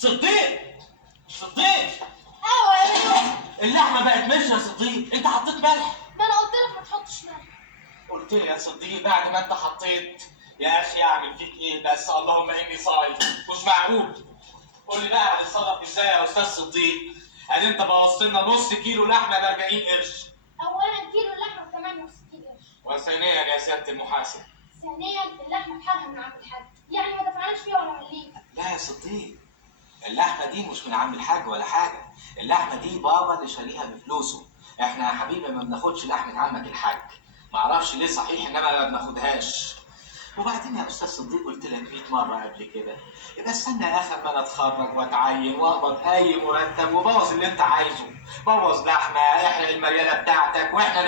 صديق صديق، ايوه اللحمه بقت مش يا صديق، انت حطيت ملح. ما انا قلت لك ما تحطش ملح. قلت لي يا صديق بعد ما انت حطيت. يا اخي اعمل فيك ايه بس، اللهم اني صايم مش معقول. قول لي بقى هنتصرف ازاي يا استاذ صديق؟ ادي انت بوظت لنا نص كيلو لحمه ب 40 قرش، اولا كيلو اللحمه ب 68 قرش، وثانيا يا سياده المحاسب. ثانيا اللحمه بحالها من عند الحاج، يعني ما دفعناش فيها ولا مليم. لا يا صديق، اللحمه دي مش من عم الحاج ولا حاجه، اللحمه دي بابا اللي شاريها بفلوسه. احنا يا حبيبي ما بناخدش لحمه عمك الحاج، معرفش ليه صحيح انما ما بناخدهاش. وبعدين يا استاذ صديق قلت لك 100 مره قبل كده، يبقى استنى يا اخي اما انا اتخرج واتعين واقبض اي مرتب وبوظ اللي انت عايزه. بوظ لحمه، احرق المرياله بتاعتك واحنا